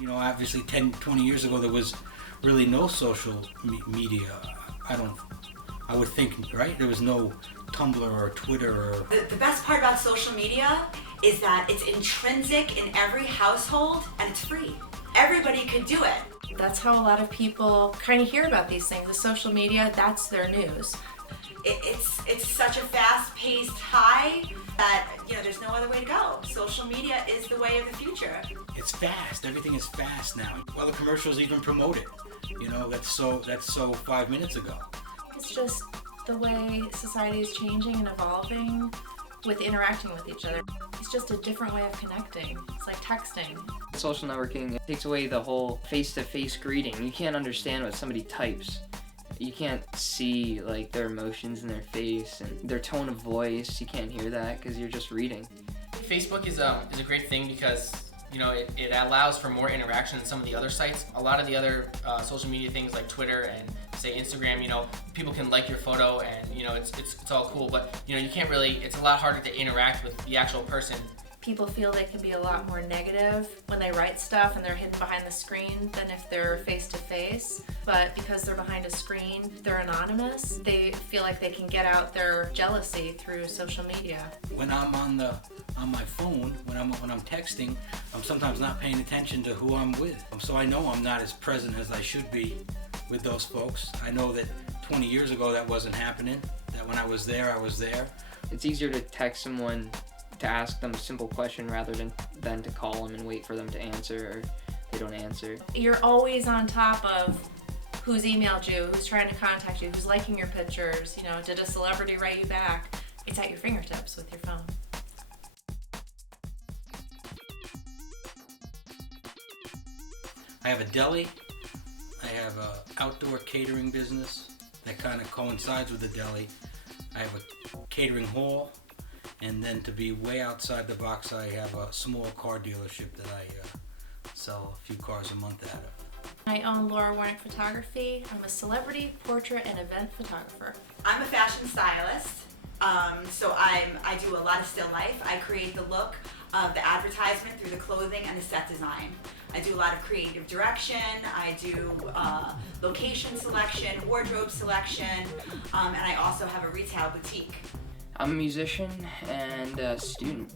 You know, obviously 10, 20 years ago there was really no social media. I would think, right? There was no Tumblr or Twitter or... The best part about social media is that it's intrinsic in every household and it's free. Everybody could do it. That's how a lot of people kind of hear about these things. The social media, that's their news. It's such a fast-paced high that, you know, there's no other way to go. Social media is the way of the future. It's fast. Everything is fast now. Well, the commercials even promote it. You know, that's so 5 minutes ago. It's just the way society is changing and evolving with interacting with each other. It's just a different way of connecting. It's like texting. Social networking takes away the whole face-to-face greeting. You can't understand what somebody types. You can't see like their emotions in their face and their tone of voice. You can't hear that because you're just reading. Facebook is a great thing because, you know, it allows for more interaction than some of the other sites. A lot of the other social media things like Twitter and say Instagram, you know, people can like your photo and, you know, it's all cool, but, you know, you can't really, it's a lot harder to interact with the actual person. People feel they can be a lot more negative when they write stuff and they're hidden behind the screen than if they're face to face. But because they're behind a screen, they're anonymous. They feel like they can get out their jealousy through social media. When I'm on my phone, when I'm texting, I'm sometimes not paying attention to who I'm with. So I know I'm not as present as I should be with those folks. I know that 20 years ago that wasn't happening. That when I was there, I was there. It's easier to text someone to ask them a simple question rather than to call them and wait for them to answer or they don't answer. You're always on top of who's emailed you, who's trying to contact you, who's liking your pictures, you know, did a celebrity write you back? It's at your fingertips with your phone. I have a deli. I have an outdoor catering business that kind of coincides with the deli. I have a catering hall. And then to be way outside the box, I have a small car dealership that I sell a few cars a month out of. I own Laura Warnick Photography. I'm a celebrity, portrait, and event photographer. I'm a fashion stylist, so I do a lot of still life. I create the look of the advertisement through the clothing and the set design. I do a lot of creative direction. I do location selection, wardrobe selection, and I also have a retail boutique. I'm a musician and a student.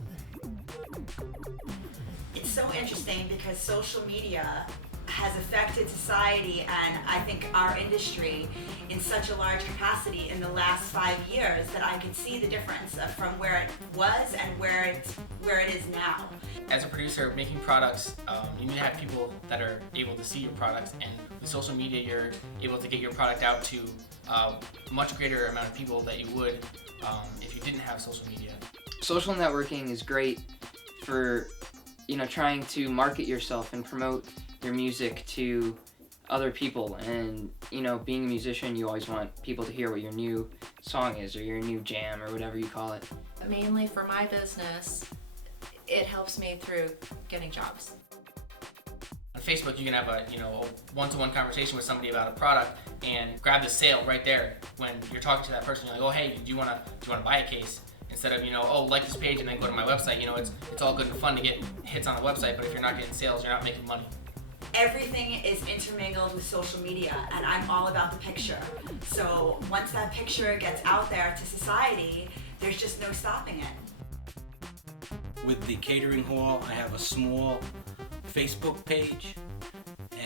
It's so interesting because social media has affected society and I think our industry in such a large capacity in the last 5 years that I could see the difference from where it was and where it is now. As a producer making products, you need to have people that are able to see your products, and with social media you're able to get your product out to a much greater amount of people that you would if you didn't have social media. Social networking is great for, you know, trying to market yourself and promote your music to other people. And, you know, being a musician, you always want people to hear what your new song is or your new jam or whatever you call it. Mainly for my business, it helps me through getting jobs. On Facebook, you can have a one-to-one conversation with somebody about a product and grab the sale right there when you're talking to that person. You're like, oh, hey, do you want to buy a case? Instead of, oh, like this page and then go to my website. It's all good and fun to get hits on the website, but if you're not getting sales, you're not making money. Everything is intermingled with social media, and I'm all about the picture. So once that picture gets out there to society, there's just no stopping it. With the catering hall, I have a small Facebook page,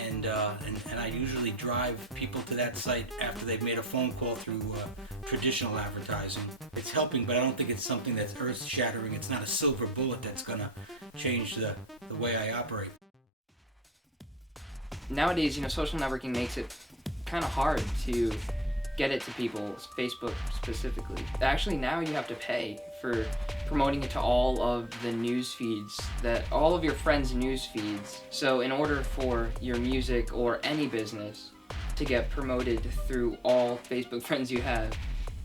and I usually drive people to that site after they've made a phone call through traditional advertising. It's helping, but I don't think it's something that's earth-shattering. It's not a silver bullet that's going to change the way I operate. Nowadays, social networking makes it kind of hard to get it to people, Facebook specifically. Actually, now you have to pay for promoting it to all of the news feeds, all of your friends' news feeds. So in order for your music or any business to get promoted through all Facebook friends you have,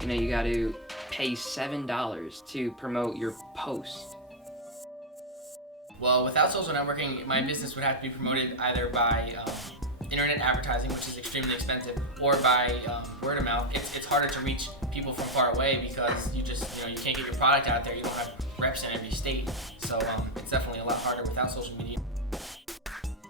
you got to pay $7 to promote your post. Well, without social networking, my business would have to be promoted either by internet advertising, which is extremely expensive, or by word of mouth. It's harder to reach people from far away because you can't get your product out there. You don't have reps in every state, so it's definitely a lot harder without social media.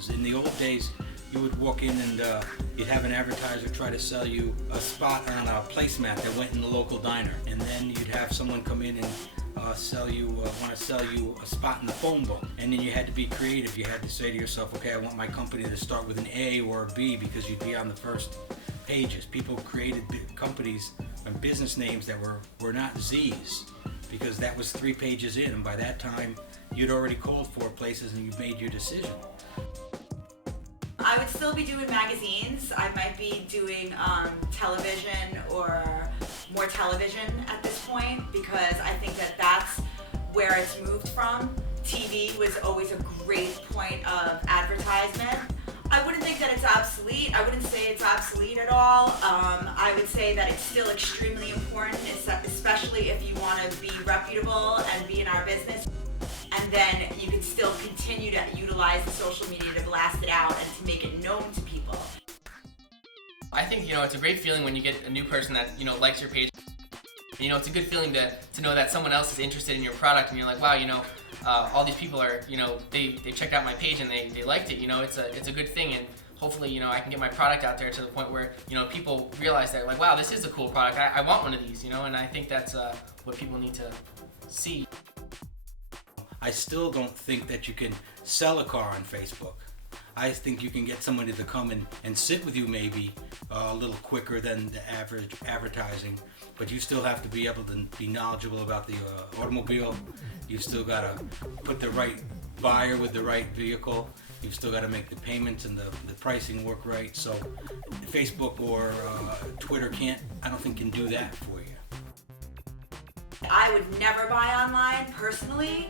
In the old days, you would walk in and you'd have an advertiser try to sell you a spot on a placemat that went in the local diner, and then you'd have someone come in and want to sell you a spot in the phone book, and then you had to be creative. You had to say to yourself, okay, I want my company to start with an A or a B because you'd be on the first pages. People created companies and business names that were not Z's because that was 3 pages in, and by that time you'd already called 4 places and you'd made your decision. I would still be doing magazines. I might be doing television or more television at this point because I think that that's where it's moved from. TV was always a great point of advertisement. I wouldn't think that it's obsolete. I wouldn't say it's obsolete at all. I would say that it's still extremely important, especially if you want to be reputable and be in our business. And then you can still continue to utilize the social media to blast it out and to make it known to people. I think, it's a great feeling when you get a new person that, likes your page. It's a good feeling to know that someone else is interested in your product and you're like, wow, all these people are, they checked out my page and they liked it. It's a good thing, and hopefully, I can get my product out there to the point where, people realize that, like, wow, this is a cool product. I want one of these, and I think that's what people need to see. I still don't think that you can sell a car on Facebook. I think you can get somebody to come and sit with you maybe a little quicker than the average advertising, but you still have to be able to be knowledgeable about the automobile. You've still got to put the right buyer with the right vehicle. You've still got to make the payments and the pricing work right. So Facebook or Twitter I don't think can do that for you. I would never buy online personally.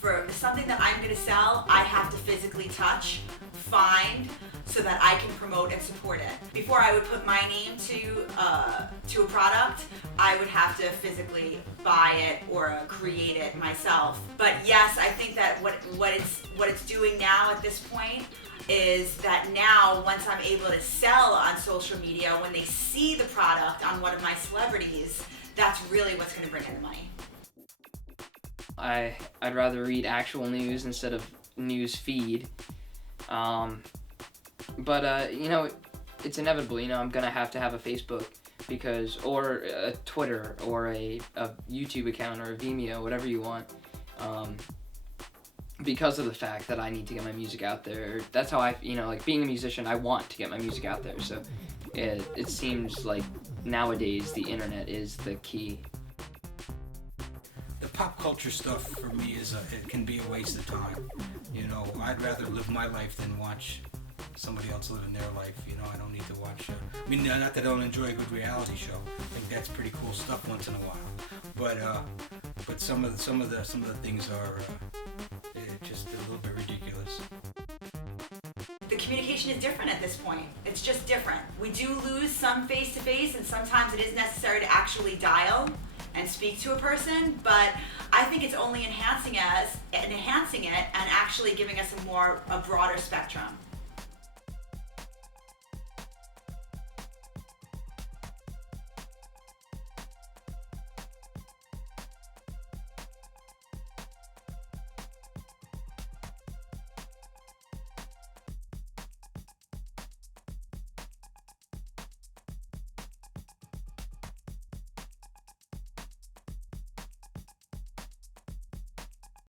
For something that I'm going to sell, I have to physically touch, find, so that I can promote and support it. Before I would put my name to a product, I would have to physically buy it or create it myself. But yes, I think that what it's doing now at this point is that now once I'm able to sell on social media, when they see the product on one of my celebrities, that's really what's going to bring in the money. I'd rather read actual news instead of news feed. But it's inevitable. I'm gonna have to have a Facebook or a Twitter or a YouTube account or a Vimeo, whatever you want. Because of the fact that I need to get my music out there. That's how like being a musician, I want to get my music out there. So it seems like nowadays the internet is the key. The pop culture stuff for me it can be a waste of time. I'd rather live my life than watch somebody else living their life. I don't need to watch. Not that I don't enjoy a good reality show. I think that's pretty cool stuff once in a while. But some of the things are just a little bit ridiculous. The communication is different at this point. It's just different. We do lose some face-to-face, and sometimes it is necessary to actually dial and speak to a person, but I think it's only enhancing it and actually giving us a broader spectrum.